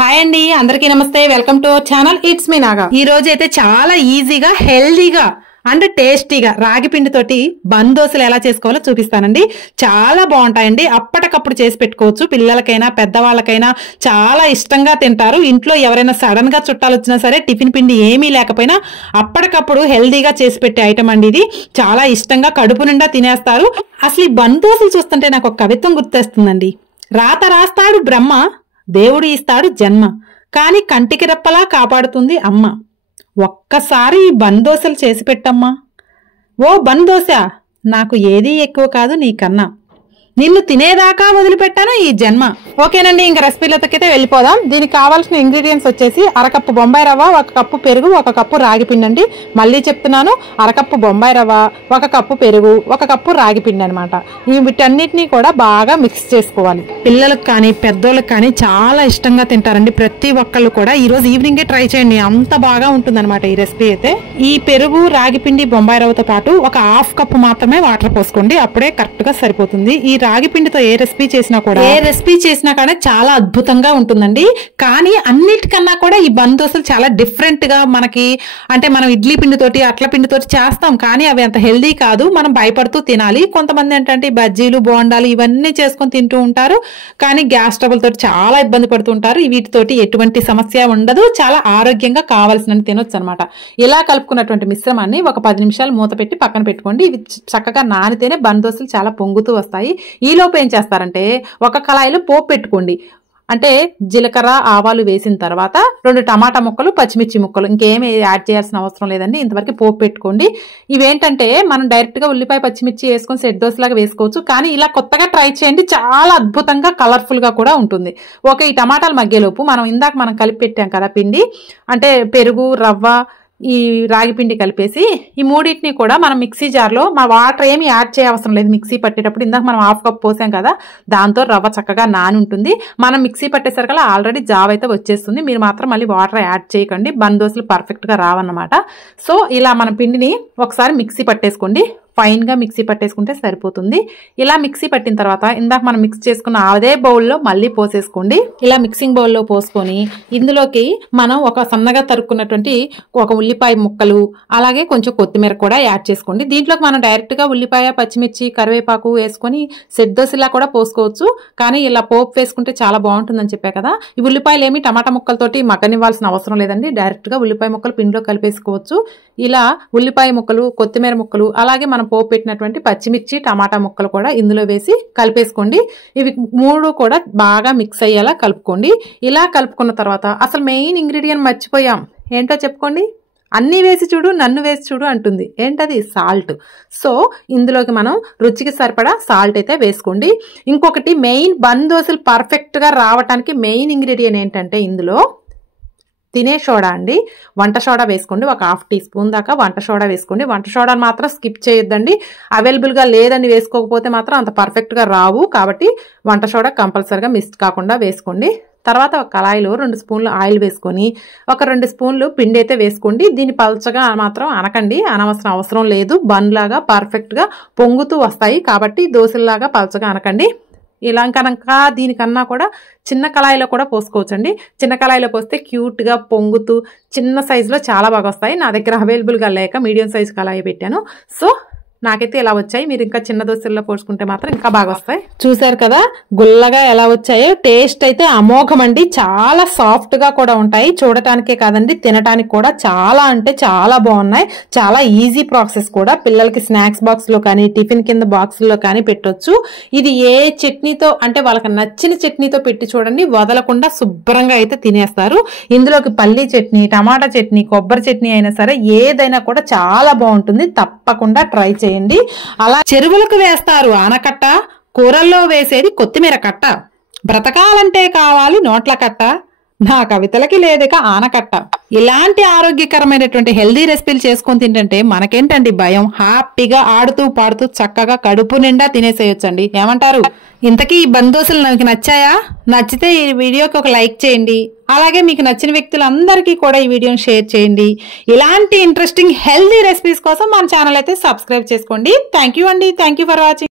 Hi అండి, అందరికీ నమస్తే. Welcome to our channel. It's me Naga. ఈ రోజు అయితే చాలా ఈజీగా, హెల్దీగా అండ్ టేస్టీగా రాగి పిండితోటి బందోసలు ఎలా చేసుకోవాలో చూపిస్తానండి. చాలా బాగుంటాయండి. అప్పటికప్పుడు చేసి పెట్టుకోవచ్చు. పిల్లలకైనా పెద్దవాళ్ళకైనా చాలా ఇష్టంగా తింటారు. ఇంట్లో ఎవరైనా సడన్ గా చుట్టాలు వచ్చినా సరే టిఫిన్ పిండి ఏమీ లేకపోయినా అప్పటికప్పుడు హెల్దీగా చేసి పెట్టే ఐటమ్ అండి ఇది. చాలా ఇష్టంగా కడుపు నిండా తినేస్తారు. అసలు ఈ బందోసలు చూస్తుంటే నాకు ఒక కవిత్వం గుర్తొస్తుందండి. రాత రాస్తాడు బ్రహ్మ, దేవుడు ఇస్తాడు జన్మ, కానీ కంటికి రెప్పలా కాపాడుతుంది అమ్మ. ఒక్కసారి ఈ బందోసలు చేసి పెట్టమ్మా. ఓ బందోస, నాకు ఏదీ ఎక్కువ కాదు నీకన్నా, నిన్ను తినేదాకా వదిలిపెట్టాను ఈ జన్మ. ఓకేనండి, ఇంకా రెసిపీలతోకైతే వెళ్ళిపోదాం. దీనికి కావాల్సిన ఇంగ్రీడియంట్స్ వచ్చేసి అరకప్పు బొంబాయి రవ్వ, 1 కప్పు పెరుగు, 1 కప్పు రాగి పిండి అండి. మళ్ళీ చెప్తున్నాను, అరకప్పు బొంబాయి రవ్వ, 1 కప్పు పెరుగు, 1 కప్పు రాగి పిండి అనమాట. వీటన్నిటిని కూడా బాగా మిక్స్ చేసుకోవాలి. పిల్లలకు కానీ పెద్దోళ్ళకి కానీ చాలా ఇష్టంగా తింటారండి ప్రతి ఒక్కళ్ళు కూడా. ఈ రోజు ఈవినింగే ట్రై చేయండి, అంత బాగా ఉంటుంది అనమాట ఈ రెసిపీ అయితే. ఈ పెరుగు, రాగి పిండి, బొంబాయి రవ్వతో పాటు 1/2 కప్పు మాత్రమే వాటర్ పోసుకోండి, అప్పుడే కరెక్ట్ గా సరిపోతుంది. ఈ రాగి పిండితో ఏ రెసిపీ చేసినా కానీ చాలా అద్భుతంగా ఉంటుందండి. కానీ అన్నిటికన్నా కూడా ఈ బందోసలు చాలా డిఫరెంట్ గా మనకి, అంటే మనం ఇడ్లీ పిండితోటి అట్ల పిండితోటి చేస్తాం, కానీ అవి అంత హెల్దీ కాదు. మనం భయపడుతూ తినాలి. కొంతమంది ఏంటంటే బజ్జీలు, బోండాలు ఇవన్నీ చేసుకొని తింటూ ఉంటారు, కానీ గ్యాస్ ట్రబుల్ తోటి చాలా ఇబ్బంది పడుతూ ఉంటారు. వీటితోటి ఎటువంటి సమస్య ఉండదు, చాలా ఆరోగ్యంగా కావాల్సినవి తినొచ్చు అనమాట. ఇలా కలుపుకున్నటువంటి మిశ్రమాన్ని ఒక 10 నిమిషాలు మూత పెట్టి పక్కన పెట్టుకోండి. ఇవి చక్కగా నానితేనే బందోసలు చాలా పొంగుతూ వస్తాయి. ఈలోపు ఏం చేస్తారంటే, ఒక కళాయిలో పోపు పెట్టుకోండి. అంటే జీలకర్ర, ఆవాలు వేసిన తర్వాత 2 టమాటా ముక్కలు, పచ్చిమిర్చి ముక్కలు, ఇంకేమి యాడ్ చేయాల్సిన అవసరం లేదండి. ఇంతవరకు పోపు పెట్టుకోండి. ఇవేంటంటే మనం డైరెక్ట్ గా ఉల్లిపాయ, పచ్చిమిర్చి వేసుకొని సెట్ దోశలాగా వేసుకోవచ్చు, కానీ ఇలా కొత్తగా ట్రై చేయండి. చాలా అద్భుతంగా కలర్ఫుల్ గా కూడా ఉంటుంది. ఓకే, ఈ టమాటాలు మగ్గేలోపు మనం కలిపి పెట్టాం కదా పిండి, అంటే పెరుగు, రవ్వ, ఈ రాగి పిండి కలిపేసి ఈ మూడింటిని కూడా మనం మిక్సీ జార్లో, మా వాటర్ ఏమి యాడ్ చేయవసరం లేదు మిక్సీ పట్టేటప్పుడు. ఇందాక మనం 1/2 కప్ పోసాం కదా, దాంతో రవ్వ చక్కగా నాని ఉంటుంది. మనం మిక్సీ పట్టేసరికల్లా ఆల్రెడీ జావ్ అయితే వచ్చేస్తుంది. మీరు మాత్రం మళ్ళీ వాటర్ యాడ్ చేయకండి, బందోసలు పర్ఫెక్ట్ గా రావన్నమాట. సో ఇలా మన పిండిని ఒకసారి మిక్సీ పట్టేసుకోండి. ఫైన్ గా మిక్సీ పట్టేసుకుంటే సరిపోతుంది. ఇలా మిక్సీ పట్టిన తర్వాత ఇందాక మనం మిక్స్ చేసుకున్న అదే బౌల్లో మళ్ళీ పోసేసుకోండి. ఇలా మిక్సింగ్ బౌల్లో పోసుకొని ఇందులోకి మనం ఒక సన్నగా తరుక్కున్నటువంటి 1 ఉల్లిపాయ ముక్కలు, అలాగే కొంచెం కొత్తిమీర కూడా యాడ్ చేసుకోండి. దీంట్లోకి మనం డైరెక్ట్ గా ఉల్లిపాయ, పచ్చిమిర్చి, కరివేపాకు వేసుకొని సెట్ దోశలా కూడా పోసుకోవచ్చు, కానీ ఇలా పోపు వేసుకుంటే చాలా బాగుంటుందని చెప్పా కదా. ఈ ఉల్లిపాయలు ఏమి టమాటా ముక్కలతోటి మగ్గనివ్వాల్సిన అవసరం లేదండి, డైరెక్ట్ గా ఉల్లిపాయ ముక్కలు పిండిలో కలిపేసుకోవచ్చు. ఇలా ఉల్లిపాయ ముక్కలు, కొత్తిమీర ముక్కలు, అలాగే మనం పోపు పెట్టినటువంటి పచ్చిమిర్చి, టమాటా ముక్కలు కూడా ఇందులో వేసి కలిపేసుకోండి. ఇవి 3 కూడా బాగా మిక్స్ అయ్యేలా కలుపుకోండి. ఇలా కలుపుకున్న తర్వాత అసలు మెయిన్ ఇంగ్రీడియంట్ మర్చిపోయాం, ఏంటో చెప్పుకోండి. అన్ని వేసి చూడు, నన్ను వేసి చూడు అంటుంది. ఏంటది? సాల్ట్. సో ఇందులోకి మనం రుచికి సరిపడా సాల్ట్ అయితే వేసుకోండి. ఇంకొకటి మెయిన్, బందోసలు పర్ఫెక్ట్ గా రావడానికి మెయిన్ ఇంగ్రీడియంట్ ఏంటంటే ఇందులో తినే సోడా అండి. వంట సోడా వేసుకోండి. 1/2 టీ స్పూన్ దాకా వంట సోడా వేసుకోండి. వంట సోడాని మాత్రం స్కిప్ చేయొద్దండి. అవైలబుల్ గా లేదని వేసుకోకపోతే మాత్రం అంత పర్ఫెక్ట్ గా రావు, కాబట్టి వంట సోడా కంపల్సరిగా మిస్ కాకుండా వేసుకోండి. తర్వాత ఒక కళాయిలో 2 స్పూన్లు ఆయిల్ వేసుకొని ఒక 2 స్పూన్లు పిండి అయితే వేసుకోండి. దీన్ని పల్చగా మాత్రం అనకండి, అనవసరం అవసరం లేదు. బన్ లాగా పర్ఫెక్ట్ గా పొంగుతూ వస్తాయి, కాబట్టి దోశల్లాగా పల్చగా అనకండి. ఇలా కనుక దీనికన్నా కూడా చిన్న కళాయిలో కూడా పోసుకోవచ్చండి. చిన్న కళాయిలో పోస్తే క్యూట్ గా పొంగుతూ చిన్న సైజులో చాలా బాగా వస్తాయి. నా దగ్గర అవైలబుల్ గా లేక మీడియం సైజ్ కళాయి పెట్టాను. సో నాకైతే ఎలా వచ్చాయి, మీరు ఇంకా చిన్న దోశల్లో పోసుకుంటే మాత్రం ఇంకా బాగా వస్తాయి. చూసారు కదా గుల్లగా ఎలా వచ్చాయో. టేస్ట్ అయితే అమోఘం అండి, చాలా సాఫ్ట్ గా కూడా ఉంటాయి. చూడటానికే కాదండి, తినటానికి కూడా చాలా అంటే చాలా బాగున్నాయి. చాలా ఈజీ ప్రాసెస్ కూడా. పిల్లలకి స్నాక్స్ బాక్స్ లో కానీ, టిఫిన్ కింద బాక్స్ లో కానీ పెట్టొచ్చు. ఇది ఏ చట్నీతో, అంటే వాళ్ళకి నచ్చిన చట్నీతో పెట్టి చూడండి, వదలకుండా శుభ్రంగా అయితే తినేస్తారు. ఇందులోకి పల్లీ చట్నీ, టమాటా చట్నీ, కొబ్బరి చట్నీ అయినా సరే ఏదైనా కూడా చాలా బాగుంటుంది. తప్పకుండా ట్రై చేయండి. అలా చెరువులకు వేస్తారు ఆనకట్ట, కూరల్లో వేసేది కొత్తిమీర కట్ట, బ్రతకాలంటే కావాలి నోట్ల కట్ట, నా కవితలకి లేదుక ఆనకట్ట. ఇలాంటి ఆరోగ్యకరమైనటువంటి హెల్దీ రెసిపీలు చేసుకొని తింటుంటే మనకేంటండి భయం. హ్యాపీగా ఆడుతూ పాడుతూ చక్కగా కడుపు నిండా తినేసేయొచ్చండి. ఏమంటారు? ఇంతకీ ఈ బందోసలు నాకు నచ్చాయా? నచ్చితే ఈ వీడియోకి ఒక లైక్ చేయండి. అలాగే మీకు నచ్చిన వ్యక్తులందరికీ కూడా ఈ వీడియోని షేర్ చేయండి. ఇలాంటి ఇంట్రెస్టింగ్ హెల్దీ రెసిపీస్ కోసం మన ఛానల్ అయితే సబ్స్క్రైబ్ చేసుకోండి. థ్యాంక్ యూ అండి. Thank you for watching.